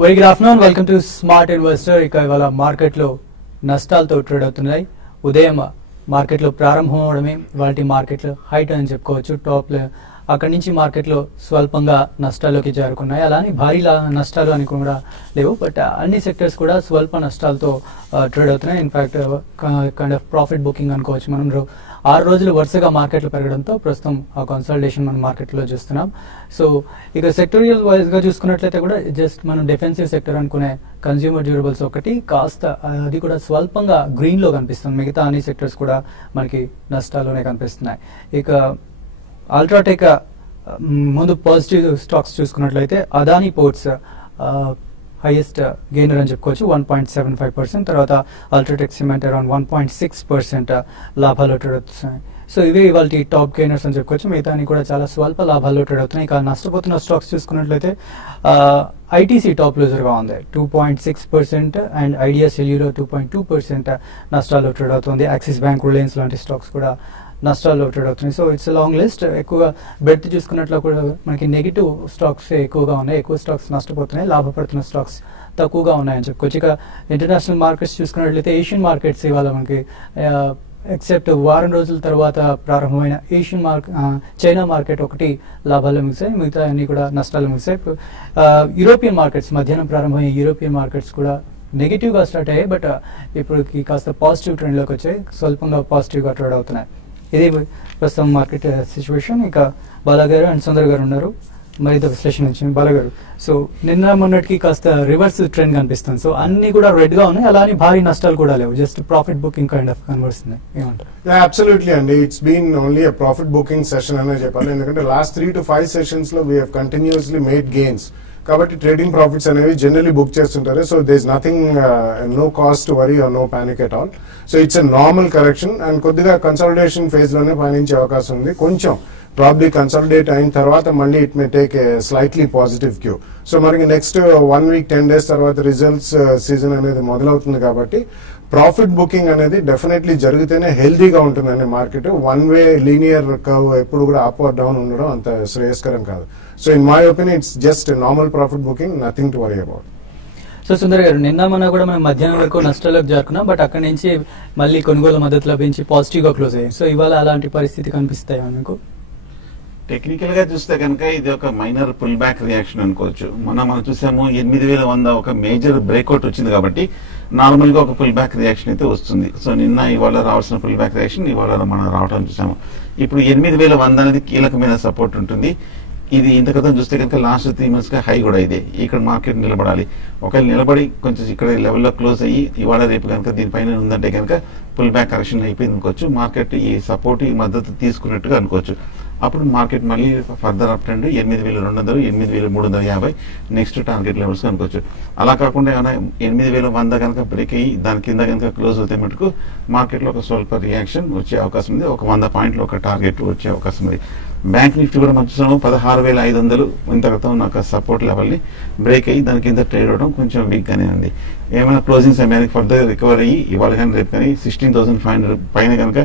Very good afternoon, welcome to smart investor. ఇక ఇవాళ మార్కెట్లో నష్టాలతో ట్రేడ్ అవుతున్నాయి. ఉదయం మార్కెట్లో ప్రారంభం అవడమే వాటి మార్కెట్లో హైట్ అని చెప్పుకోవచ్చు. టాప్ అక్కడి నుంచి మార్కెట్లో స్వల్పంగా నష్టాల్లోకి జారుకున్నాయి. అలానే భారీ నష్టాలు అని కూడా లేవు, బట్ అన్ని సెక్టర్స్ కూడా స్వల్ప నష్టాలతో ట్రేడ్ అవుతున్నాయి. In fact kind of profit booking అనుకోవచ్చు. మనం 6 రోజులు వరుసగా మార్కెట్లు పెరగడంతో ప్రస్తుతం ఆ కన్సాలిడేషన్ మనం మార్కెట్లో చూస్తున్నాం. సో ఇక సెక్టోరియల్ వైజ్ గా చూసుకున్నట్లయితే కూడా జస్ట్ మనం డిఫెన్సివ్ సెక్టర్ అనుకునే కన్స్యూమర్ డ్యూరబుల్స్ ఒకటి కాస్త అది కూడా స్వల్పంగా గ్రీన్ లో కనిపిస్తుంది. మిగతా అన్ని సెక్టర్స్ కూడా మనకి నష్టాల్లోనే కనిపిస్తున్నాయి. ఇక అల్ట్రాటెక్ ముందు పాజిటివ్ స్టాక్స్ చూసుకున్నట్లయితే అదానీ పోర్ట్స్ హైయెస్ట్ గెయినర్ అని చెప్పుకోవచ్చు, 1.75%. తర్వాత అల్ట్రాటెక్ సిమెంట్ అరౌండ్ 1.6% లాభాల్లో ట్రేడ్ అవుతున్నాయి. సో ఇవే ఇవాళ టాప్ గెయినర్స్ అని చెప్పుకోవచ్చు. మిగతా కూడా చాలా స్వల్ప లాభాల్లో ట్రేడ్ అవుతున్నాయి. ఇక నష్టపోతున్న స్టాక్స్ చూసుకున్నట్లయితే ఐటీసీ టాప్ లూజర్ గా ఉంది, 2.6%, అండ్ ఐడియా సెల్యులర్ 2.2% నష్టాల్లో ట్రేడ్ అవుతుంది. యాక్సిస్ బ్యాంక్, రిలయన్స్ లాంటి స్టాక్స్ కూడా నష్టాల్లో ట్రేడ్ అవుతున్నాయి. So it's long list. ఎక్కువగా బెర్త్ చూసుకున్నట్లు కూడా మనకి నెగిటివ్ స్టాక్స్ ఎక్కువగా ఉన్నాయి. ఎక్కువ స్టాక్స్ నష్టపోతున్నాయి, లాభపడుతున్న స్టాక్స్ తక్కువగా ఉన్నాయని చెప్పుకోవచ్చు. ఇక ఇంటర్నేషనల్ మార్కెట్స్ చూసుకున్నట్లయితే ఏషియన్ మార్కెట్స్ ఇవాళ మనకి ఎక్సెప్ట్ వారం రోజుల తర్వాత ప్రారంభమైన చైనా మార్కెట్ ఒకటి లాభాల్లో ముగిసాయి, మిగతా అన్ని కూడా నష్టాలు ముగిసాయి. యూరోపియన్ మార్కెట్స్ మధ్యాహ్నం ప్రారంభమైన యూరోపియన్ మార్కెట్స్ కూడా నెగిటివ్ గా స్టార్ట్ అయ్యాయి, బట్ ఇప్పుడు కాస్త పాజిటివ్ ట్రెండ్ లోకి వచ్చాయి, స్వల్పంగా పాజిటివ్ గా ట్రేడ్ అవుతున్నాయి. ఇది ప్రస్తుతం మార్కెట్ సిచ్యువేషన్. ఇక బాలాగారు అండ్ సుందర్ గారు ఉన్నారు మరింత విశ్లేషణ ఇచ్చింది. బాలాగారు, సో నిన్న మొన్నటికి కాస్త రివర్స్ ట్రెండ్ కనిపిస్తుంది. సో అన్ని కూడా రెడ్ గా ఉన్నాయి, అలానే భారీ నష్టాలు కూడా లేవు, just profit booking kind of కన్వర్స్తుంది. ఏమంటారు? అబ్సల్యూట్లీ అండి, it's been only a profit booking session అనే చెప్పాలి. ఎందుకంటే లాస్ట్ 3 to 5 సెషన్స్ లో we have continuously made gains. కాబట్టి ట్రేడింగ్ ప్రాఫిట్స్ అనేవి జనరలీ బుక్ చేస్తుంటారు. So there is nothing, no cause to worry or no panic at all. So it's a normal correction and కొద్దిగా consolidation phase లోనే పయనించే అవకాశం ఉంది. కొంచెం ప్రాబ్లీ కన్సాలిడేట్ అయిన తర్వాత మళ్ళీ it may take a slightly positive cue. So మనకి నెక్స్ట్ 1 week 10 days తర్వాత రిజల్ట్స్ సీజన్ అనేది మొదలవుతుంది. కాబట్టి ప్రాఫిట్ బుకింగ్ అనేది డెఫినెట్లీ జరిగితేనే హెల్దీగా ఉంటుందండి market. One way linear curve ఎప్పుడు కూడా అప్ ఆర్ డౌన్ ఉండడం అంత శ్రేయస్కరం కాదు. So in my opinion it's just normal profit booking, nothing to worry about. So Sundar గారు, నిన్న మొన్న కూడా మనం మధ్యాహ్నం వరకు నష్టాలకు జారుకున్నాం, బట్ అక్కడి నుంచి మళ్ళీ కొనుగోలు మద్దతు లభించి పాజిటివ్ గా క్లోజ్ అయ్యాయి. సో ఇవాళ అలాంటి పరిస్థితి కనిపిస్తాయా మీకు? టెక్నికల్ గా చూస్తే కనుక ఇది ఒక మైనర్ పుల్ బ్యాక్ రియాక్షన్ అనుకోవచ్చు. మనం చూసాము 8100 ఒక మేజర్ బ్రేక్అవుట్ వచ్చింది కాబట్టి నార్మల్ గా ఒక పుల్ బ్యాక్ రియాక్షన్ అయితే వస్తుంది. సో నిన్న ఇవాళ రావాల్సిన పుల్ బ్యాక్ రియాక్షన్ ఇవాళ మనం రావడం చూసాము. ఇప్పుడు 8100 అనేది కీలకమైన సపోర్ట్ ఉంటుంది. ఇది ఇంత క్రితం చూస్తే కనుక లాస్ట్ 3 months గా హై కూడా ఇదే. ఇక్కడ మార్కెట్ నిలబడాలి. ఒకవేళ నిలబడి కొంచెం ఇక్కడ లెవెల్లో క్లోజ్ అయ్యి ఇవాళ రేపు కనుక దీనిపైన ఉందంటే కనుక పుల్ బ్యాక్ కరెక్షన్ అయిపోయింది అనుకోవచ్చు. మార్కెట్ ఈ సపోర్ట్ ఈ మద్దతు తీసుకున్నట్టుగా అనుకోవచ్చు. అప్పుడు మార్కెట్ మళ్ళీ further up trend 8200, 8350 next target levels అనుకోవచ్చు. అలా కాకుండా ఏమైనా 8100 కనుక బ్రేక్ అయ్యి దాని కింద కనుక క్లోజ్ అవుతే మటుకు మార్కెట్లో ఒక స్వల్ప రియాక్షన్ వచ్చే అవకాశం ఉంది. ఒక 100 పాయింట్లు ఒక టార్గెట్ వచ్చే అవకాశం ఉంది. బ్యాంక్ నిఫ్టీ కూడా మనం చూసాము 16500 ఇంత క్రితం నాకు సపోర్ట్ లెవెల్ని బ్రేక్ అయ్యి దాని కింద ట్రేడ్ అవడం కొంచెం వీక్ గానే ఉంది. ఏమైనా క్లోజింగ్ సమయానికి ఫర్దర్ రికవర్ అయ్యి ఇవాళ కానీ రేపు కానీ 16500 పైన కనుక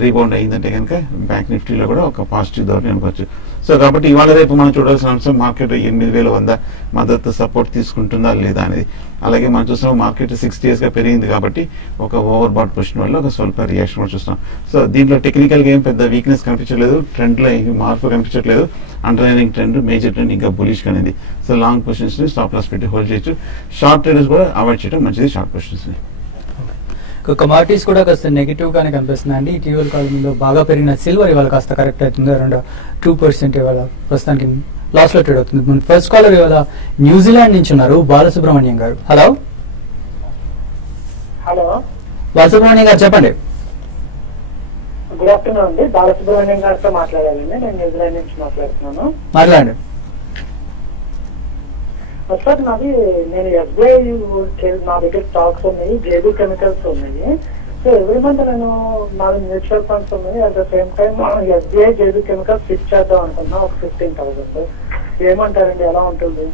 రీబౌండ్ అయిందంటే కనుక బ్యాంక్ నిఫ్టీలో కూడా ఒక పాజిటివ్ ధోరణి అనుకోవచ్చు. సో కాబట్టి ఇవాళ రేపు మనం చూడాల్సిన అంశం మార్కెట్ 8100 మద్దతు సపోర్ట్ తీసుకుంటుందా లేదా అనేది. అలాగే మనం చూస్తున్నాం మార్కెట్ 6 days గా పెరిగింది కాబట్టి ఒక ఓవర్ బాట్ పొజిషన్ వల్ల ఒక స్వల్ప రియాక్షన్ కూడా చూస్తున్నాం. సో దీంట్లో టెక్నికల్ గా ఏం పెద్ద వీక్నెస్ కనిపించలేదు, ట్రెండ్ లో మార్పు కనిపించట్లేదు. అండర్లైనింగ్ ట్రెండ్, మేజర్ ట్రెండ్ ఇంకా బులిష్ అనేది. సో లాంగ్ పొజిషన్స్ ని స్టాప్ లాస్ పెట్టి హోల్డ్ చేయొచ్చు. షార్ట్ ట్రేడర్స్ కూడా అవాయిడ్ చేయడం మంచిది షార్ట్ పొజిషన్స్ ని. కమాడిటీస్ కూడా కాస్త నెగిటివ్ గానే కనిపిస్తున్నాయండి. ఇటీవల కాలంలో బాగా పెరిగిన సిల్వర్ ఇవాళ కాస్త కరెక్ట్ అవుతుంది, అరౌండ్ 2% ఇవాళ ప్రస్తుతానికి లాస్ లో ట్రేడ్ అవుతుంది. ఫస్ట్ కాలర్ ఇవాళ న్యూజిలాండ్ నుంచి ఉన్నారు, బాలసుబ్రహ్మణ్యం గారు. హలో హలో బాలసుబ్రహ్మణ్యం గారు, చెప్పండి. గుడ్ ఆఫ్టర్నూన్ అండి, బాలసుబ్రహ్మణ్యం గారితో మాట్లాడాలండి. నేను న్యూజిలాండ్ నుంచి మాట్లాడుతున్నాను. మాట్లాడండి సార్. నేను ఎస్బీఐ నా దగ్గర స్టాక్స్ ఉన్నాయి, జేబీ కెమికల్స్ ఉన్నాయి. సో ఎవ్రీ మంత్ నాది మ్యూచువల్ ఫండ్స్ ఉన్నాయి. At the same time SBI JB chemicals fix చేద్దాం అనుకున్నా ఒక 15,000. ఏమంటారండి, ఎలా ఉంటుంది?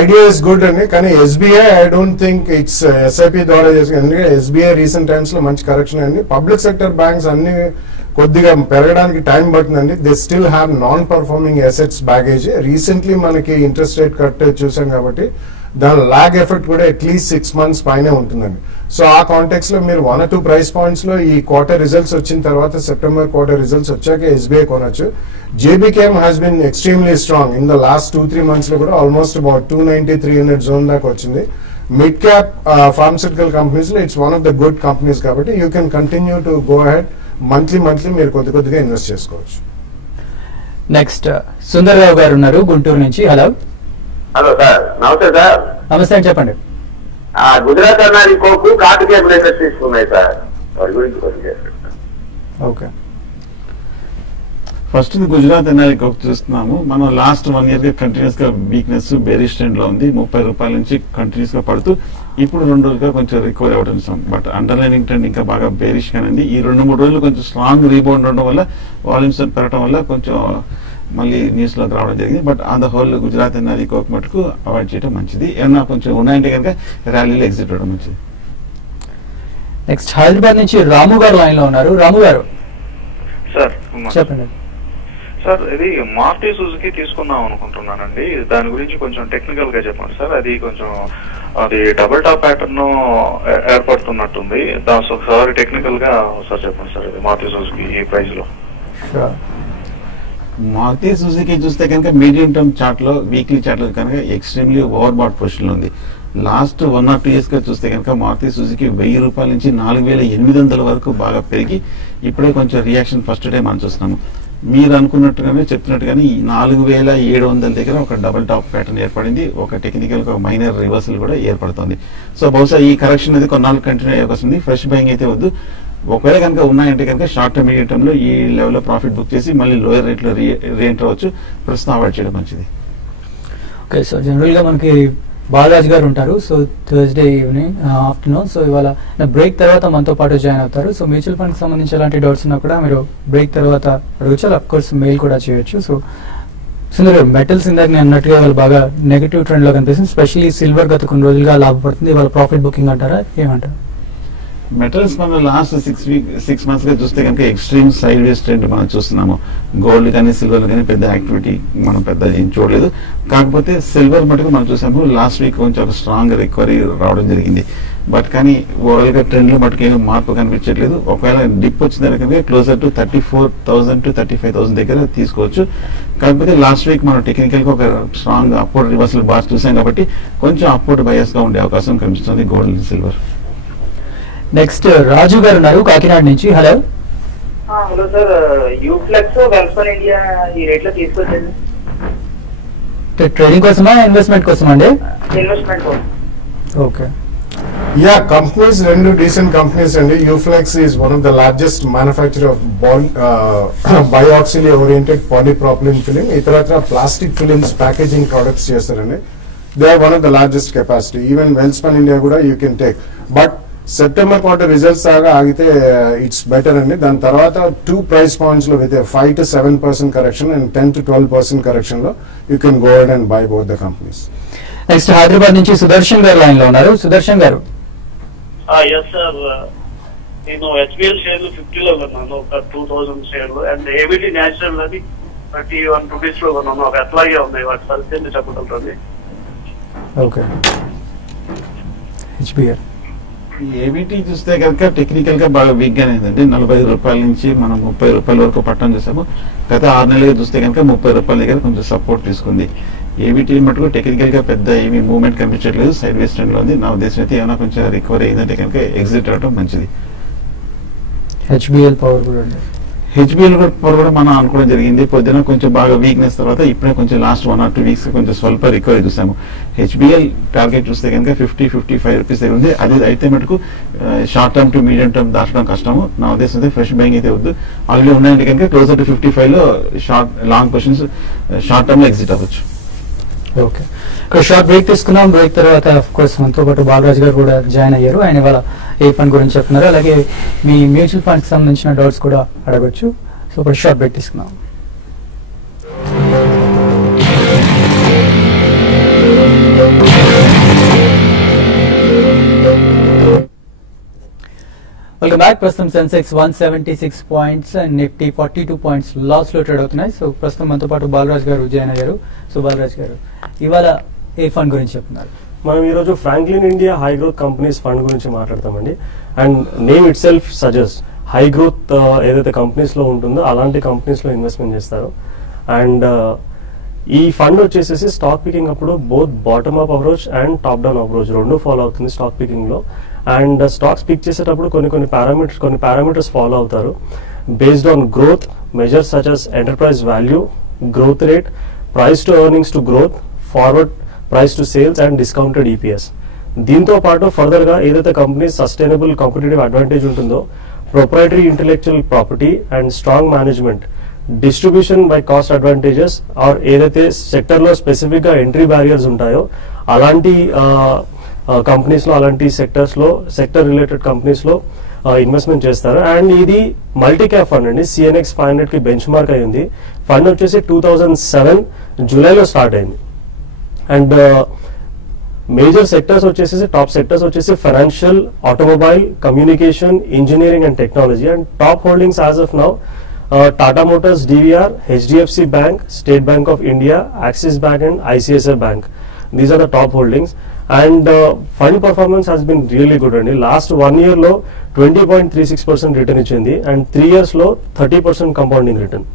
ఐడియా ఇస్ గుడ్ అండి, కానీ SBI I don't think it's SIP ద్వారా చేసి. ఎందుకంటే ఎస్బీఐ రీసెంట్ టైమ్స్ లో మంచి కరెక్షన్ అండి. పబ్లిక్ సెక్టర్ బ్యాంక్స్ అన్ని కొద్దిగా పెరగడానికి టైం పడుతుందండి. They still have non performing assets baggage. Recently మనకి ఇంట్రెస్ట్ రేట్ కట్ చూసాం కాబట్టి దాని లాగ్ ఎఫెక్ట్ కూడా అట్లీస్ట్ 6 months పైనే ఉంటుందండి. సో ఆ కాంటెక్స్ లో మీరు 1 or 2 price points లో ఈ క్వార్టర్ రిజల్ట్స్ వచ్చిన తర్వాత సెప్టెంబర్ క్వార్టర్ రిజల్ట్స్ వచ్చాక ఎస్బీఐ కొనొచ్చు. JBKM has been extremely strong in the last 2-3 months లో కూడా ఆల్మోస్ట్ అబౌట్ 290-300 జోన్ దాకా వచ్చింది. మిడ్ క్యాప్ ఫార్మస్యూటికల్ కంపెనీస్ లో it's one of the good companies కాబట్టి you can continue to go ahead. Monthly మీరు కొద్దిగా ఇన్వెస్ట్ చేసుకోవచ్చు. నెక్స్ట్ సుందర్రావు గారు ఉన్నారు గుంటూరు నుంచి. హలో సార్, నమస్తే సార్. నమస్తే అండి, చెప్పండి. గుజరాత్ అన్నారు కోకు కార్డు క్యాబినెట్ తీసుకున్నాయి సార్, వాటి గురించి కొంచెం. Okay, first Gujarat NRI coke చూస్తున్నాము. మనం లాస్ట్ 1 year గా కంటిన్యూస్ గా వీక్నెస్ బేరిష్ ట్రెండ్ లో ఉంది. 30 రూపాయల నుంచి కంటిన్యూస్ గా పడుతూ ఇప్పుడు 2 రోజులుగా కొంచెం రికవరీ అవ్వడం చూసాం. బట్ అండర్లైనింగ్ ట్రెండ్ ఇంకా బాగా బేరిష్ గానండి. ఈ 2-3 రోజులు కొంచెం స్ట్రాంగ్ రీబౌండ్ ఉండడం వల్ల వాల్యూమ్స్ పెరగడం వల్ల కొంచెం మళ్ళీ న్యూస్ లోకి రావడం జరిగింది. But on the whole Gujarat NRI coke మటుకు అవాయిడ్ చేయడం మంచిది. ఏమన్నా కొంచెం ఉన్నాయంటే కనుక ర్యాలీలో ఎగ్జిట్ అవ్వడం మంచిది. నెక్స్ట్ హైదరాబాద్ నుంచి రాము గారు లైన్ లో ఉన్నారు. రాము గారు సార్ చెప్పండి. సార్, ఇది మారుతి సుజుకి తీసుకుందాం అనుకుంటున్నానండి. దాని గురించి కొంచెం టెక్నికల్ గా చెప్పండి సార్. అది కొంచెం అది డబుల్ టాప్ ప్యాటర్న్ ఏర్పడుతున్నట్టుంది. దాని ఒకసారి టెక్నికల్ గా ఒకసారి చెప్పండి సార్. అది మారుతి సుజుకి ఈ ప్రైస్ లో. మారుతి సుజుకి చూస్తే కనుక మీడియం టర్మ్ చార్ట్ లో వీక్లీ చార్ట్ లో కనుక ఎక్స్ట్రీమ్లీ ఓవర్ బాట్ పొజిషన్ లో ఉంది. లాస్ట్ 1 or 2 years గా చూస్తే కనుక మారుతి సుజుకి 1000 రూపాయల నుంచి 4800 వరకు బాగా పెరిగి ఇప్పుడే కొంచెం రియాక్షన్ ఫస్ట్ డే మనం చూస్తున్నాము. మీరు అనుకున్నట్టుగానే చెప్తున్నట్టుగానే ఈ 4700 దగ్గర ఒక డబుల్ టాప్ ప్యాటర్న్ ఏర్పడింది. ఒక టెక్నికల్ గా మైనర్ రివర్సల్ కూడా ఏర్పడుతుంది. సో బహుశా ఈ కరెక్షన్ అనేది కొన్నాళ్ళు కంటిన్యూ అయ్యే అవకాశం ఉంది. ఫ్రెష్ బయింగ్ అయితే వద్దు. ఒకవేళ కనుక ఉన్నాయంటే కనుక షార్ట్ టర్మ్ మీడియం టర్మ్ లో ఈ లెవెల్లో ప్రాఫిట్ బుక్ చేసి మళ్ళీ లోయర్ రేట్ లో రీఎంటర్ అవ్వచ్చు. ప్రస్తుతం అవాయిడ్ చేయడం మంచిది. ఓకే, సో జనరల్ గా మనకి బాలాజీ గారు ఉంటారు. So Thursday evening afternoon. So ఇవాళ బ్రేక్ తర్వాత మనతో పాటు జాయిన్ అవుతారు. సో మ్యూచువల్ ఫండ్ సంబంధించి ఎలాంటి డౌట్స్ ఉన్నా కూడా మీరు బ్రేక్ తర్వాత అడగచ్చు. అఫ్ కోర్స్ మెయిల్ కూడా చేయొచ్చు. సో సుందర్ మెటల్స్ ఇందాక నేను అన్నట్టుగా వాళ్ళు బాగా నెగిటివ్ ట్రెండ్ లో కనిపిస్తుంది. స్పెషల్లీ సిల్వర్ గత కొన్ని రోజులుగా లాభపడుతుంది. ఇవాళ ప్రాఫిట్ బుకింగ్ అంటారా, ఏమంటారు? మెటల్స్ మనం లాస్ట్ 6 months గా చూస్తే కనుక ఎక్స్ట్రీమ్ సైడ్ వేస్ ట్రెండ్ మనం చూస్తున్నాము. గోల్డ్ కానీ సిల్వర్ కానీ పెద్ద యాక్టివిటీ మనం పెద్ద ఏం చూడలేదు. కాకపోతే సిల్వర్ మటుకు మనం చూసాము లాస్ట్ వీక్ కొంచెం ఒక స్ట్రాంగ్ రికవరీ రావడం జరిగింది. బట్ కానీ ఓవరాల్ గా ట్రెండ్ లో మటుకు ఏమీ మార్పు కనిపించట్లేదు. ఒకవేళ డిప్ వచ్చిన కనుక క్లోజర్ టు 34,000 to 35,000 దగ్గర తీసుకోవచ్చు. కాకపోతే లాస్ట్ వీక్ మనం టెక్నికల్ గా ఒక స్ట్రాంగ్ అప్వర్డ్ రివర్సల్ బార్ చూసాం కాబట్టి కొంచెం అప్వర్డ్ బయాస్ గా ఉండే అవకాశం కనిపిస్తుంది gold and silver. Next Raju garu ఉన్నారు కాకినాడ నుంచి. Hello hello sir, Uflex Welspun India ఈ రేట్ లో తీసుకొచ్చింది. ట్రేడింగ్ కోసమా ఇన్వెస్ట్మెంట్ కోసమా అండి? ఇన్వెస్ట్మెంట్ కోసం. ఓకే, యా, కంపెనీస్ రెండు డీసెంట్ కంపెనీస్ అండి. Uflex is one of the largest manufacturer of biaxially oriented polypropylene film. ఇతర ప్లాస్టిక్ ఫిలిమ్స్ ప్యాకేజింగ్ ప్రొడక్ట్స్ చేస్తారండి. They are one of the largest capacity. Even Welspun India కూడా you can take. But September quarter results దాకా ఆగితే it's better అండి. దాని తర్వాత 2 price points లో with 5 to 7% correction and 10 to 12% correction లో you can go ahead and buy both the companies. Next Hyderabad నుంచి సుదర్శన్ గారు లైన్ లో ఉన్నారు. సుదర్శన్ గారు. ఎస్ సార్, నేను హెచ్బిఎల్ షేర్లు 50 లో కొన్నాను, ఒక 2000 షేర్లు. అండ్ ఏబిటి న్యాచురల్ అది 31 rupees లో కొన్నాను. ఒక అట్లాగే ఉన్నాయి. వాటి పరిస్థితి చెప్పగలుగుతుంది. ఓకే, హెచ్బిఎల్ ఏబిటి చూస్తే కనుక టెక్నికల్ గా బాగా వీక్ గానే ఉందండి. 45 రూపాయల నుంచి మనం 30 రూపాయల వరకు పట్టడం చూసాము. గత 6 నెలలుగా చూస్తే కనుక 30 రూపాయల దగ్గర కొంచెం సపోర్ట్ తీసుకుంది. ఏబిటి మటుకు టెక్నికల్ గా పెద్ద ఏమీ మూవ్మెంట్ కనిపించట్లేదు. సైడ్ వేస్ ట్రెండ్ లో ఉంది. నా ఉద్దేశం అయితే ఏమైనా కొంచెం రికవరీ అయిందంటే కనుక ఎగ్జిట్ అవడం మంచిది. హెచ్బిఎల్ పవర్ కూడా ఉంది. హెచ్బిఎల్ కూడా మనం అనుకోవడం జరిగింది. పొద్దున కొంచెం బాగా వీక్నెస్ తర్వాత ఇప్పుడే కొంచెం లాస్ట్ 1 or 2 weeks కొంచెం స్వల్ప రికవరీ చూసాము. హెచ్బిఎల్ టార్గెట్ చూస్తే కనుక 50-55 రూపీస్ దగ్గర ఉంది. అది అయితే మటుకు short term two medium term దాటడం కష్టము. నా ఉద్దేశం అయితే ఫ్రెష్ బయింగ్ అయితే వద్దు. ఆల్రెడీ ఉన్నాయంటే కనుక క్లోజర్ టు 55 లో లాంగ్ పొజిషన్స్ షార్ట్ టర్మ్ లో ఎగ్జిట్ అవ్వచ్చు. ఓకే, ఇక్కడ షార్ట్ బ్రేక్ తీసుకున్నాం. బ్రేక్ తర్వాత ఆఫ్ కోర్స్ మనతో పాటు బాలరాజ్ గారు కూడా జాయిన్ అయ్యారు. ఆయన ఇవాళ ఏ ఫండ్ గురించి చెప్తున్నారు, అలాగే మీ మ్యూచువల్ ఫండ్స్ సంబంధించిన డౌట్స్ కూడా అడగొచ్చు. సో ఇప్పుడు షార్ట్ బ్రేక్ తీసుకున్నాం. Welcome back. ప్రస్తుతం Sensex 176 points and Nifty 42 points loss లో ట్రేడ్ అవుతున్నాయి. సో ప్రస్తుతం మనతో పాటు బాలరాజ్ గారు జాయిన్ అయ్యారు. సో బాలరాజ్ గారు, ఇవాళ ఏ ఫండ్ గురించి చెప్తున్నారు? మనం ఈరోజు Franklin India high growth companies fund గురించి మాట్లాడతామండి. And name it self suggest high growth ఏదైతే కంపెనీస్ లో ఉంటుందో అలాంటి కంపెనీస్ లో ఇన్వెస్ట్మెంట్ చేస్తారు. అండ్ ఈ ఫండ్ వచ్చేసి స్టాక్ పికింగ్ అప్పుడు both bottom up approach and top down approach రెండు ఫాలో అవుతుంది స్టాక్ పికింగ్ లో. అండ్ స్టాక్స్ పిక్ చేసేటప్పుడు కొన్ని పారామీటర్స్ ఫాలో అవుతారు. Based on growth measures such as enterprise value, growth rate, price to earnings to growth, forward price to sales and discounted EPS. దీంతో పాటు further గా ఏదైతే company sustainable competitive advantage ఉంటుందో, proprietary intellectual property and strong management, distribution by cost advantages are ఏదైతే sector లో specific గా entry barriers ఉంటాయో అలాంటి కంపెనీస్ లో, అలాంటి సెక్టర్ రిలేటెడ్ కంపెనీస్ లో ఇన్వెస్ట్మెంట్ చేస్తారు. అండ్ ఇది మల్టీ క్యాప్ ఫండ్ అండి. సిఎన్ఎక్స్ 500 కి బెంచ్ మార్క్ అయింది. ఫండ్ వచ్చేసి 2007 జూలైలో స్టార్ట్ అయింది. అండ్ మేజర్ సెక్టర్స్ వచ్చేసి టాప్ సెక్టర్స్ వచ్చేసి financial, automobile, communication, engineering and technology. And top holdings as of now Tata Motors, DVR, HDFC Bank, State Bank of India, Axis Bank and ICICI Bank. These are the top holdings. And fund performance has been really good అండి. Last 1 year లో 20.36% return ఇచ్చింది. And 3 years లో 30% compounding return.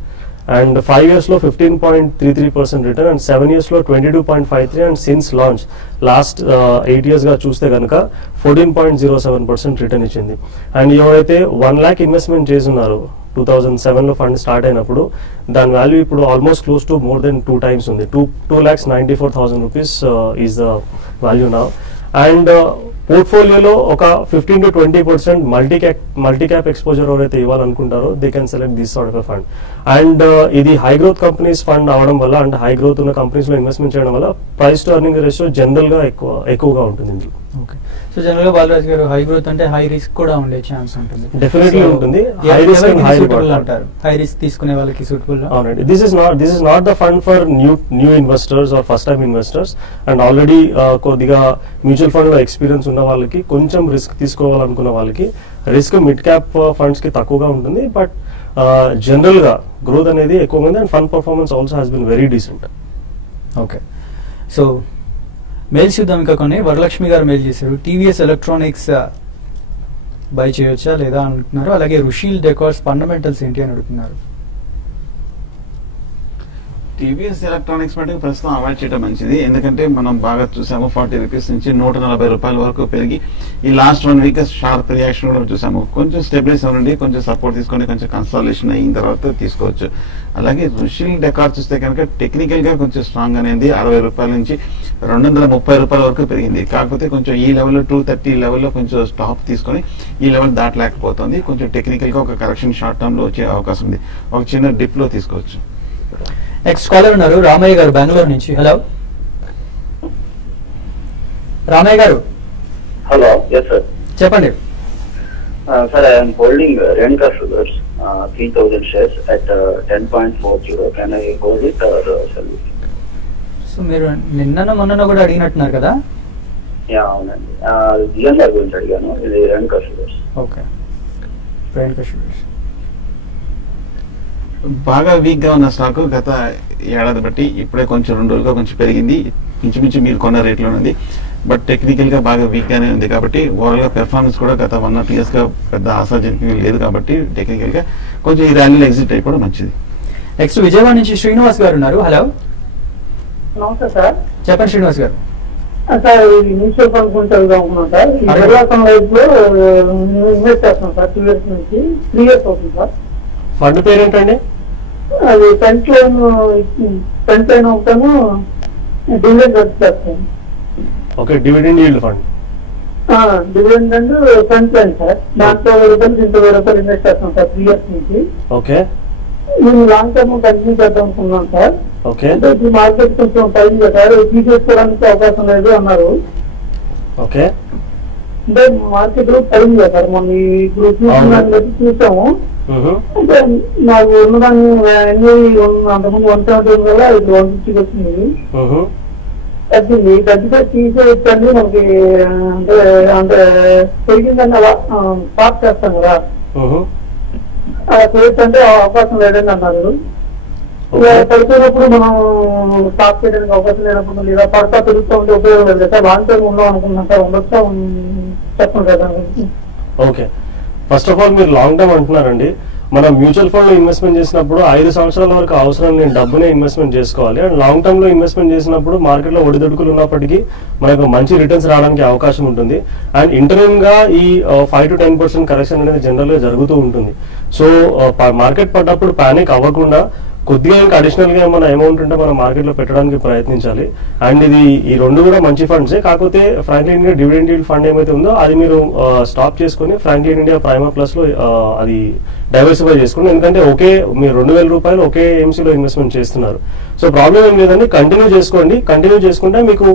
And 5 years లో 15.33% return. And 7 years లో 22.53. And since launch last 8 years గా చూస్తే కనుక 14.07% return ఇచ్చింది. అండ్ ఎవరైతే 1 lakh ఇన్వెస్ట్మెంట్ చేస్తున్నారు 2007 లో ఫండ్ స్టార్ట్ అయినప్పుడు, దాని వాల్యూ ఇప్పుడు almost close to more than 2 times ఉంది. 2,94,000 rupees is the value now. And పోర్ట్ఫోలియోలో ఒక 15 to 20% మల్టీ క్యాప్ ఎక్స్పోజర్ ఎవరైతే ఇవ్వాలనుకుంటారో they can select this sort of a fund. And ఇది హై గ్రోత్ కంపెనీస్ ఫండ్ అవడం వల్ల, అంటే హై గ్రోత్ ఉన్న కంపెనీస్ లో ఇన్వెస్ట్మెంట్ చేయడం వల్ల price to earning ratio general గా ఎక్కువగా ఉంటుంది ఇందులో. ఓకే. సో జనరల్ గా బాలరాజ్ గారు, హై గ్రోత్ అంటే హై రిస్క్ కూడా ఉండే ఛాన్స్ ఉంటుంది. డెఫినెట్లీ ఉంటుంది. High risk and high reward అంటారు. హై రిస్క్ తీసుకునే వాళ్ళకి సూటబుల్. అవునండి. This is not the fund for new investors or first time investors. And already కొద్దిగా మ్యూచువల్ ఫండ్ లో ఎక్స్పీరియన్స్ ఉన్న వాళ్ళకి, కొంచెం రిస్క్ తీసుకోవాలనుకున్న వాళ్ళకి, రిస్క్ మిడ్ క్యాప్ ఫండ్స్ కి తక్కువగా ఉంటుంది. బట్ జనరల్ గా గ్రోత్ అనేది ఎక్కువ ఉంది. And fund performance also has been very decent. Okay. So mails చూద్దాం. ఇంకా కొన్ని వరలక్ష్మి గారు మెయిల్ చేశారు. టీవీఎస్ ఎలక్ట్రానిక్స్ బై చేయొచ్చా లేదా అంటున్నారు. అలాగే రుషీల్ డెకార్స్ ఫండమెంటల్స్ ఏంటి అని అడుగుతున్నారు. టీవీఎస్ ఎలక్ట్రానిక్స్ మటుకు ప్రస్తుతం అవాయిడ్ చేయడం మంచిది. ఎందుకంటే మనం బాగా చూసాము 40 రూపీస్ నుంచి 140 రూపాయల వరకు పెరిగి ఈ లాస్ట్ 1 week షార్ప్ రియాక్షన్ కూడా చూసాము. కొంచెం స్టెబిలైజ్ అవ్వండి, కొంచెం సపోర్ట్ తీసుకొని కొంచెం కన్సాలిడేషన్ అయిన తర్వాత తీసుకోవచ్చు. అలాగే రుషిల్ డెకార్ చూస్తే కనుక టెక్నికల్ గా కొంచెం స్ట్రాంగ్ అనేది 60 రూపాయల నుంచి 230 రూపాయల వరకు పెరిగింది. కాకపోతే కొంచెం ఈ లెవెల్లో 230 లెవెల్లో కొంచెం స్టాప్ తీసుకొని ఈ లెవెల్ దాటలేకపోతుంది. కొంచెం టెక్నికల్ గా ఒక కరెక్షన్ షార్ట్ టర్మ్ లో వచ్చే అవకాశం ఉంది. ఒక చిన్న డిప్ లో తీసుకోవచ్చు. నెక్స్ట్ కాలర్ ఉన్నారు రామయ్య గారు బెంగళూరు నుంచి. Hello Ramayya garu. Hello. Yes sir. చెప్పండి. Sir, I'm holding Renuka Sugars 3,000 shares at 10.40. Can I hold it or sell it? So మీరు నిన్న మొన్న కూడా అడిగినట్టున్నారు కదా. యా అవునండి. జిఎన్ఆర్ గురించి అడిగాను. ఇది Renuka sugars. Okay. Renuka sugars బాగా వీక్ గా ఉన్న స్టాక్ గత ఏడాది బట్టి ఇప్పుడే కొంచెం 2 రోజులుగా కొంచెం పెరిగింది. ఇంచుమించు మీరు కొన్న రేట్లో ఉంది. బట్ టెక్నికల్ గా బాగా వీక్ గానే ఉంది. కాబట్టి ఓవరాల్ గా పెర్ఫార్మెన్స్ కూడా గత 1 or 2 years గా పెద్ద ఆశాజనకంగా లేదు. కాబట్టి టెక్నికల్ గా కొంచెం ఈ ర్యాలీలో ఎగ్జిట్ అయిపోవడం మంచిది. నెక్స్ట్ విజయవాడ నుంచి శ్రీనివాస్ గారు ఉన్నారు. హలో. నమస్తే సార్. చెప్పండి శ్రీనివాస్ గారు. సార్, మ్యూచువల్ ఫండ్ గురించి అడుగుతున్నాం సార్. బిర్లాసన్ లైఫ్ లో ఇన్వెస్ట్ చేస్తున్నాం సార్ 2 years నుంచి. 3 years అవుతుంది సార్. ఫండ్ పేరు ఏంటండి? అది ఫ్రంట్ లైన్ ఒకటేమో డివిడెండ్ వచ్చేస్తాను. Okay. Dividend yield fund. Dividend and front line sir. దాంట్లో 20 రూపాయలు 20 రూపాయలు ఇన్వెస్ట్ చేస్తాం సార్ 3 years నుంచి. ఓకే. మేము లాంగ్ టర్మ్ కంటిన్యూ చేద్దాం అనుకున్నాం సార్. ఓకే. ఈ మార్కెట్ కొంచెం పైన సార్ తీసేసుకోవడానికి అవకాశం లేదు అన్నారు. ఓకే. అంటే మార్కెట్ పైన సార్. మనం ఇప్పుడు చూసిన చూసాము. అంటే నాకు ఉన్నదాన్ని అంతకుముందు 170 వల్ల ఇప్పుడు 150 వచ్చింది. తగ్గింది తీసేయచ్చండి మనకి అంటే అంటే పెరిగిందని అలా స్టాప్ చేస్తాం కదా అలా చేయొచ్చంటే అవకాశం లేదని అన్నారు. పడిపోయినప్పుడు మనం స్టాప్ చేయడానికి అవకాశం లేనప్పుడు లేదా పడతా పెరుగుతూ ఉంటే ఉపయోగం లేదు కదా, లాంగ్ టర్మ్ ఉందాం అనుకున్నాం సార్, ఉండొచ్చా చెప్పండి కదా. ఓకే, ఫస్ట్ ఆఫ్ ఆల్ మీరు లాంగ్ టర్మ్ అంటున్నారండి. మనం మ్యూచువల్ ఫండ్ లో ఇన్వెస్ట్మెంట్ చేసినప్పుడు 5 సంవత్సరాల వరకు అవసరం లేని డబ్బునే ఇన్వెస్ట్మెంట్ చేసుకోవాలి. అండ్ లాంగ్ టర్మ్ లో ఇన్వెస్ట్మెంట్ చేసినప్పుడు మార్కెట్ లో ఒడిదొడుకులు ఉన్నప్పటికీ మనకు మంచి రిటర్న్స్ రావడానికి అవకాశం ఉంటుంది. అండ్ ఇంటర్మ్ గా ఈ 5 to 10% కరెక్షన్ అనేది జనరల్ గా జరుగుతూ ఉంటుంది. సో మార్కెట్ పడ్డప్పుడు పానిక్ అవ్వకుండా కొద్దిగా ఇంకా అడిషనల్ గా ఏమైనా అమౌంట్ ఉంటే మనం మార్కెట్ లో పెట్టడానికి ప్రయత్నించాలి. అండ్ ఈ రెండు కూడా మంచి ఫండ్సే. కాకపోతే Franklin India dividend yield fund ఏమైతే ఉందో అది మీరు స్టాప్ చేసుకుని ఫ్రాంక్లిన్ ఇండియా ప్రైమా ప్లస్ లో అది డైవర్సిఫై చేసుకోండి. ఎందుకంటే మీరు 2,000 రూపాయలు ఒకే ఏఎంసీలో ఇన్వెస్ట్మెంట్ చేస్తున్నారు. సో ప్రాబ్లం ఏం లేదండి, కంటిన్యూ చేసుకోండి. కంటిన్యూ చేసుకుంటే మీకు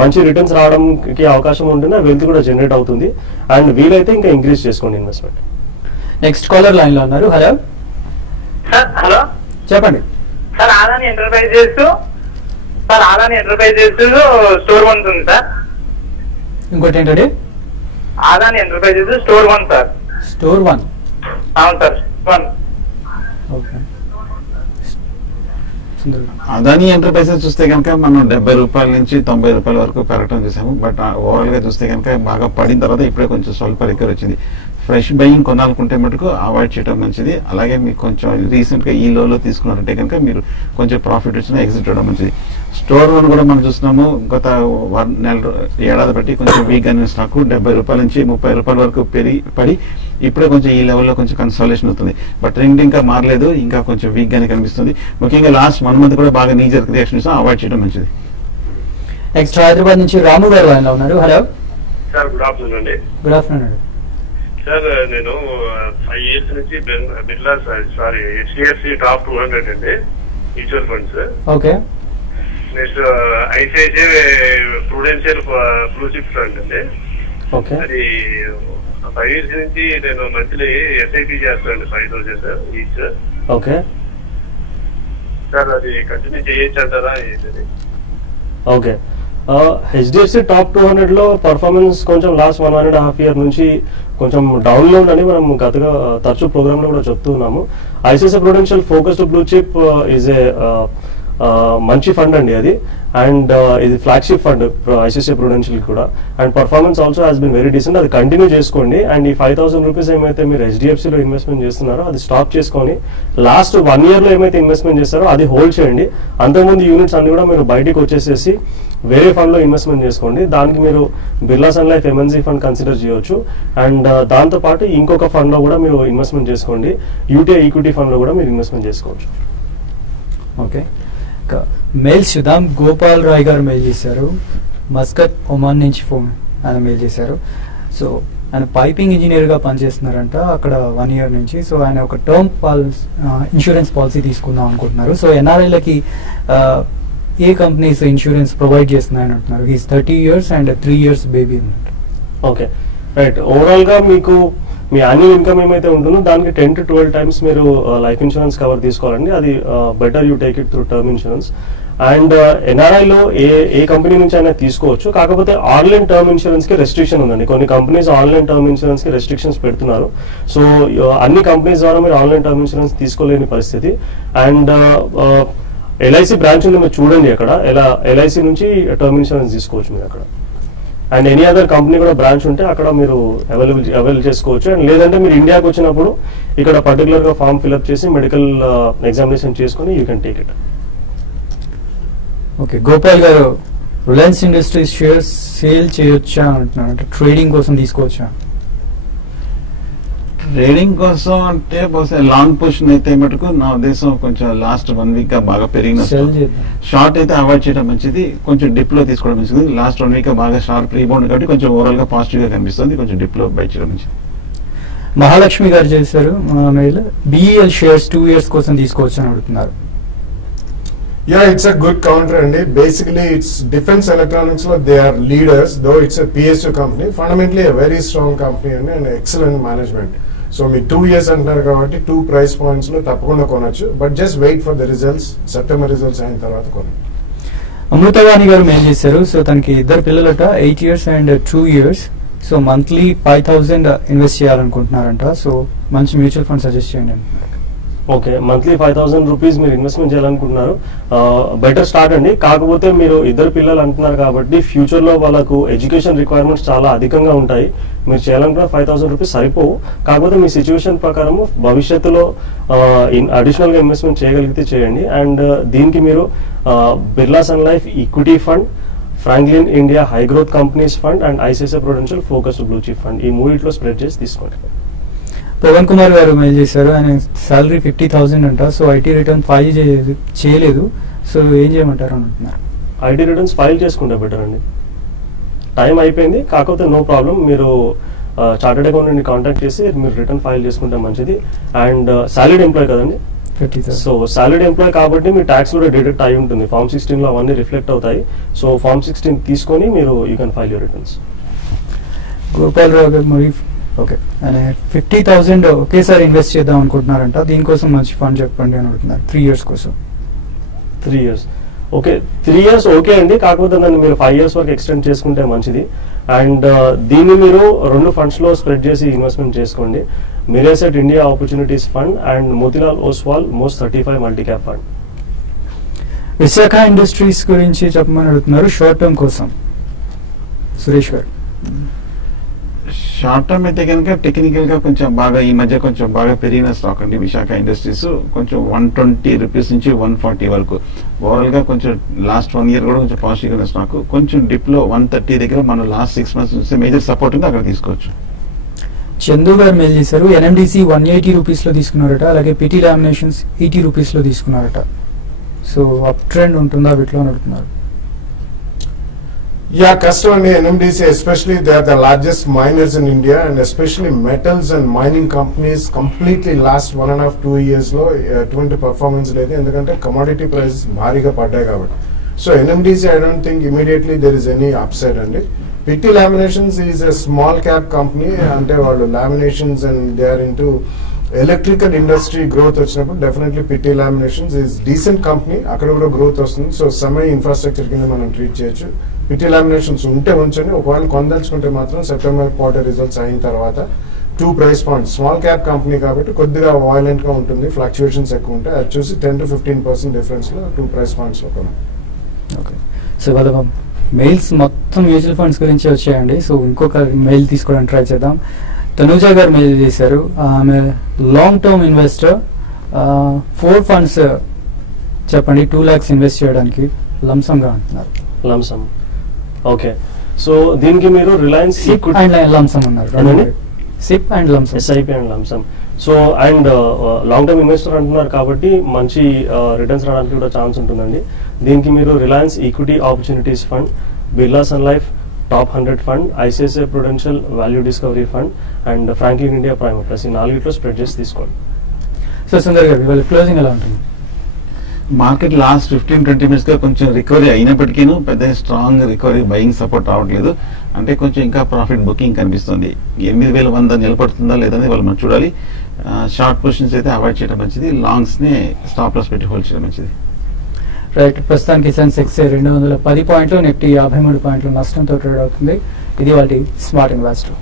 మంచి రిటర్న్స్ రావడానికి అవకాశం ఉంటుంది, వెల్త్ కూడా జనరేట్ అవుతుంది. అండ్ వీలైతే ఇంకా ఇంక్రీజ్ చేసుకోండి ఇన్వెస్ట్మెంట్. నెక్స్ట్ కాలర్ లైన్ లో ఉన్నారు. Hello sir. హలో చెప్పండి సార్. ఆదాని ఎంటర్ప్రైజెస్ స్టోర్ 1 ఉంది సార్. ఇంకోటి ఏంటండి? Adani enterprises store 1 sir. Store 1. అవును సార్, 1. ఓకే. అదానీ ఎంటర్ప్రైజెస్ చూస్తే కనుక మనం 70 రూపాయల నుంచి 90 రూపాయల వరకు పెరగడం చూసాము. బట్ ఓవరాల్ గా చూస్తే కనుక బాగా పడిన తర్వాత ఇప్పుడే కొంచెం స్వల్ప రికవరీ వచ్చింది. ఫ్రెష్ బయింగ్ కొనాలనుకుంటే మటుకు అవాయిడ్ చేయడం మంచిది. అలాగే మీకు కొంచెం రీసెంట్ గా ఈ లోలో తీసుకున్నారంటే కనుక మీరు కొంచెం ప్రాఫిట్ వచ్చినా ఎగ్జిట్ అవ్వడం మంచిది. స్టోర్ 1 కూడా మనం చూస్తున్నాము, గత ఏడాది బట్టి కొంచెం వీక్ అనే స్టాక్ 70 రూపాయల నుంచి 30 రూపాయల వరకు పడి ఇప్పుడే కొంచెం ఈ లెవెల్లో కొంచెం కన్సాలేషన్ అవుతుంది. బట్ ట్రెండ్ ఇంకా మారలేదు, ఇంకా కొంచెం వీక్ గానే కనిపిస్తుంది. ముఖ్యంగా లాస్ట్ 1 మంత్ కూడా బాగా నీ జర్క్ రియాక్షన్ అవాయిడ్ చేయడం మంచిది. నెక్స్ట్ హైదరాబాద్ నుంచి రాము గారు లైన్ లో ఉన్నారు. హలో సార్, గుడ్ ఆఫ్టర్నూన్ అండి. గుడ్ ఆఫ్టర్నూన్ అండి. సార్, నేను 5 years నుంచి బిర్లా HDFC టాప్ 200 అండి mutual funds. Okay. Next ICICI Prudential blue chip fund అండి. ఓకే. అది 5 years నుంచి నేను మంత్లీ ఎస్ఐపి చేస్తానండి 5,000 సార్ ఈచ్. ఓకే సార్, అది కంటిన్యూ చేయొచ్చు అంటారా? ఓకే. హెచ్డిఎఫ్సి టాప్ 200 లో పర్ఫార్మెన్స్ కొంచెం లాస్ట్ 1.5 year నుంచి కొంచెం డౌన్ లో ఉందని మనం గతగా తరచూ ప్రోగ్రామ్ లో కూడా చెప్తున్నాము. ICICI Prudential focused blue chip is a మంచి ఫండ్ అండి అది. అండ్ ఇది ఫ్లాగ్షిప్ ఫండ్ ఐసిఐసిఐ ప్రుడెన్షియల్ కూడా. And performance also has been very decent. అది కంటిన్యూ చేసుకోండి. అండ్ ఈ 5,000 రూపీస్ ఏమైతే మీరు హెచ్డిఎఫ్సిలో ఇన్వెస్ట్మెంట్ చేస్తున్నారో అది స్టాప్ చేసుకొని లాస్ట్ 1 year లో ఏమైతే ఇన్వెస్ట్మెంట్ చేస్తారో అది హోల్డ్ చేయండి. అంతకుముందు యూనిట్స్ అన్ని కూడా మీరు బయటికి వచ్చేసేసి వేరే ఫండ్ లో ఇన్వెస్ట్మెంట్ చేసుకోండి. దానికి మీరు Birla Sun Life MNC fund consider చేయొచ్చు. అండ్ దాంతో పాటు ఇంకొక ఫండ్ లో కూడా మీరు ఇన్వెస్ట్మెంట్ చేసుకోండి. యూటీఐ ఈక్విటీ ఫండ్ లో కూడా మీరు ఇన్వెస్ట్మెంట్ చేసుకోవచ్చు. ఓకే. మెయిల్ సుధాం గోపాల్ రాయ్ గారు మెయిల్ చేశారు. మస్కట్ ఒమాన్ నుంచి ఆయన మెయిల్ చేశారు. సో ఆయన పైపింగ్ ఇంజనీర్ గా పనిచేస్తున్నారంట అక్కడ 1 year నుంచి. సో ఆయన ఒక టర్మ్ ఇన్సూరెన్స్ పాలసీ తీసుకుందాం అనుకుంటున్నారు. సో ఎన్ఆర్ఐలకి ఏ కంపెనీస్ ఇన్సూరెన్స్ ప్రొవైడ్ చేస్తున్నాయని అంటున్నారు. He's 30 years and 3 years baby ఉన్నట్టు. Okay, right. ఓవరాల్ గా మీకు మీ యాన్యువల్ ఇన్కమ్ ఏమైతే ఉంటుందో దానికి 10 to 12 times మీరు లైఫ్ ఇన్సూరెన్స్ కవర్ తీసుకోవాలండి. అది better you take it through term insurance. And ఎన్ఆర్ఐలో ఏ కంపెనీ నుంచి అయినా తీసుకోవచ్చు. కాకపోతే ఆన్లైన్ టర్మ్ ఇన్సూరెన్స్ కి రెస్ట్రిక్షన్ ఉందండి. కొన్ని కంపెనీస్ ఆన్లైన్ టర్మ్ ఇన్సూరెన్స్ కి రెస్ట్రిక్షన్స్ పెడుతున్నారు. సో అన్ని కంపెనీస్ ద్వారా మీరు ఆన్లైన్ టర్మ్ ఇన్సూరెన్స్ తీసుకోలేని పరిస్థితి. అండ్ ఎల్ఐసి బ్రాంచ్ ఉంది, మీరు చూడండి అక్కడ ఎల్ఐసి నుంచి టర్మ్ ఇన్సూరెన్స్ తీసుకోవచ్చు మీరు అక్కడ. అండ్ ఎనీ అదర్ కంపెనీ కూడా బ్రాంచ్ ఉంటే అక్కడ మీరు అవైల్ చేసుకోవచ్చు. అండ్ లేదంటే మీరు ఇండియాకి వచ్చినప్పుడు ఇక్కడ పర్టికులర్ గా ఫామ్ ఫిల్అప్ చేసి మెడికల్ ఎగ్జామినేషన్ చేసుకుని you can take it. Okay. Gopal గారు రిలయన్స్ ఇండస్ట్రీస్ షేర్స్ సేల్ చేయొచ్చా అంటున్నారు. అంటే ట్రేడింగ్ కోసం తీసుకోవచ్చా? ట్రేడింగ్ కోసం అంటే లాంగ్ పొజిషన్ అయితే మటుకు నా ఉద్దేశం కొంచెం లాస్ట్ 1 week గా బాగా పెరిగిన షార్ట్ అయితే అవాయిడ్ చేయడం మంచిది. కొంచెం డిప్ లో తీసుకోవడం మంచిది. లాస్ట్ 1 week గా బాగా షార్ప్ రీబౌండ్ కాబట్టి కొంచెం ఓవరాల్ గా పాజిటివ్ గా కనిపిస్తుంది. కొంచెం డిప్ లో బై చేయడం మంచిది. మహాలక్ష్మి గారు చేశారు మెయిల్. బిఈఎల్ షేర్స్ 2 years కోసం తీసుకోవచ్చు అని అడుగుతున్నారు. Yeah, it's a good counter and basically it's defense electronics lo they are leaders, though it's a PSU company, fundamentally a very strong company and excellent management. So me 2 years antaru kabatti 2 price points lo tappakunda konachu, but just wait for the results. September results ayin tarvata konandi. Amruthavani గారు mail చేశారు. So తనకి 2 పిల్లలట, 8 years and 2 years. So monthly 5,000 invest చేయాలనుకుంటున్నారంట. So మంచి mutual fund suggest చేయండి అంటున్నారు. Okay, monthly 5,000 rupees మీరు investment చేయాలనుకుంటున్నారు, బెటర్ స్టార్ట్ అండి. కాకపోతే మీరు 2 పిల్లలు అంటున్నారు కాబట్టి ఫ్యూచర్ లో వాళ్ళకు ఎడ్యుకేషన్ రిక్వైర్మెంట్స్ చాలా అధికంగా ఉంటాయి. మీరు చేయాలనుకున్న 5,000 రూపీస్ సరిపోవు. కాకపోతే మీ సిచ్యువేషన్ ప్రకారం భవిష్యత్తులో అడిషనల్ గా ఇన్వెస్ట్మెంట్ చేయగలిగితే చేయండి. అండ్ దీనికి మీరు Birla Sun Life equity fund, Franklin India high growth companies fund and ICICI Prudential focused blue chip fund, ఈ మూడిట్లో స్ప్రెడ్ చేసి తీసుకోండి. పవన్ కుమార్ గారు మెయిల్ చేశారు. ఆయన సాలరీ 50,000 అంట. సో ఐటీ రిటర్న్ ఫైల్ చేయలేదు. సో ఏం చేయమంటారు అంటున్నారు. ఐటీ రిటర్న్స్ ఫైల్ చేసుకుంటే బెటర్ అండి. టైం అయిపోయింది, కాకపోతే నో ప్రాబ్లం. మీరు చార్టెడ్ అకౌంటెంట్ కాంటాక్ట్ చేసి మీరు రిటర్న్ ఫైల్ చేసుకుంటే మంచిది. అండ్ సాలరీడ్ ఎంప్లాయ్ కదండి, సో సాలరీడ్ ఎంప్లాయ్ కాబట్టి మీ ట్యాక్స్ కూడా డిడక్ట్ అయి ఉంటుంది. ఫార్మ్ 16 లో అవన్నీ రిఫ్లెక్ట్ అవుతాయి. సో ఫార్మ్ 16 తీసుకొని మీరు you can file your returns. Gopalarao గారు మరి ఓకే, ఆయన 50,000 ఒకేసారి ఇన్వెస్ట్ చేద్దాం అనుకుంటున్నారంట. దీనికోసం మంచి ఫండ్ చెప్పండి అని అడుగుతున్నారు. 3 years కోసం. 3 years ఓకే, 3 years ఓకే అండి. కాకపోతే దాన్ని మీరు 5 years వరకు ఎక్స్టెండ్ చేసుకుంటే మంచిది. అండ్ దీన్ని మీరు 2 ఫండ్స్ లో స్ప్రెడ్ చేసి ఇన్వెస్ట్మెంట్ చేసుకోండి. Mirae Asset India opportunities fund and Motilal Oswal most 35 multi cap fund. Visakha Industries గురించి చెప్పమని అడుగుతున్నారు షార్ట్ టర్మ్ కోసం. సురేష్ గారు. షార్ట్ టర్మ్ అయితే కనుక టెక్నికల్ గా కొంచెం బాగా ఈ మధ్య కొంచెం బాగా పెరిగిన స్టాక్ అండి విశాఖ ఇండస్ట్రీస్. కొంచెం 120 రూపీస్ నుంచి 140 వరకు ఓవరాల్ గా కొంచెం లాస్ట్ 1 year కూడా కొంచెం పాజిటివ్ ఉన్న స్టాక్. కొంచెం డిప్ లో 130 దగ్గర మనం లాస్ట్ 6 months చూస్తే మేజర్ సపోర్ట్ ఉంది, అక్కడ తీసుకోవచ్చు. చందు గారు మెయిల్ చేశారు. ఎన్ఎండిసి 180 రూపీస్ లో తీసుకున్నారట. అలాగే పిటి లామినేషన్స్ 80 రూపీస్ లో తీసుకున్నారట. సో అప్ ట్రెండ్ ఉంటుందా వీటిలో అని అడుగుతున్నారు. Yeah, custom and NMDC, especially they are the largest miners in India, and especially metals and mining companies completely last 1.5-2 years లో ఎటువంటి పర్ఫార్మెన్స్ లేదు, ఎందుకంటే కమోడిటీ ప్రైస్ భారీగా పడ్డాయి కాబట్టి. So NMDC I don't think immediately there is any upside అండి. PT laminations is a small cap company, అంటే వాళ్ళు laminations and they are into electrical industry growth వచ్చినప్పుడు definitely PT laminations is decent company, అక్కడ కూడా growth వస్తుంది. So సమయ infrastructure కింద మనం ట్రీట్ చేయొచ్చు. పిటి లామినేషన్స్ ఉంటే ఉంచండి, ఒకవేళ కొందలుచుకుంటే మాత్రం సెప్టెంబర్ క్వార్టర్ రిజల్ట్స్ అయిన తర్వాత 2 price points, small cap company కాబట్టి కొద్దిగా వాయిలెంట్ గా ఉంటుంది, ఫ్లక్చుయేషన్స్ ఎక్కువ ఉంటాయి. అది చూసి 10 to 15% డిఫరెన్స్ లో 2 price points లో కొన్నాం. ఓకే, సో వాళ్ళ మెయిల్స్ మొత్తం మ్యూచువల్ ఫండ్స్ గురించి వచ్చాయండి. సో ఇంకొక మెయిల్ తీసుకోవడానికి ట్రై చేద్దాం. తనూజా గారు మెయిల్ చేశారు. ఆమె లాంగ్ టర్మ్ ఇన్వెస్టర్, 4 funds చెప్పండి 2 lakhs ఇన్వెస్ట్ చేయడానికి లంసమ్ గా అంటున్నారు. లంసమ్ ఓకే, సో దీనికి మీరు రిలయన్స్ సిప్ అండ్ లంసమ్ అన్నారు. SIP and lump sum, SIP and lump sum. So and long term investor అంటున్నారు కాబట్టి మంచి రిటర్న్స్ రావడానికి కూడా ఛాన్స్ ఉంటుందండి. దీనికి మీరు Reliance equity opportunities fund, Birla Sun Life top 100 fund, ICICI Prudential value discovery fund and Franklin India prime plus ఈ 4 spread చేసి తీసుకోండి. సో సుందర్ గారు ఇవాళ క్లోజింగ్ ఎలా ఉంటుంది? మార్కెట్ లాస్ట్ 15-20 minutes గా కొంచెం రికవరీ అయినప్పటికీ పెద్ద స్ట్రాంగ్ రికవరీ బయింగ్ సపోర్ట్ రావట్లేదు. అంటే కొంచెం ఇంకా ప్రాఫిట్ బుకింగ్ కనిపిస్తుంది. 8,100 నిలబడుతుందా లేదని వాళ్ళు మనం చూడాలి. షార్ట్ పొజిషన్స్ అయితే అవాయిడ్ చేయడం మంచిది, లాంగ్స్ ని స్టాప్ లాస్ పెట్టి హోల్డ్ చేయడం మంచిది. రైట్, ప్రస్తుతానికి సెన్సెక్స్ 210 పాయింట్లు, నిఫ్టీ 53 పాయింట్లు నష్టంతో ట్రేడ్ అవుతుంది. ఇది వాటి స్మార్ట్ ఇన్వెస్టర్.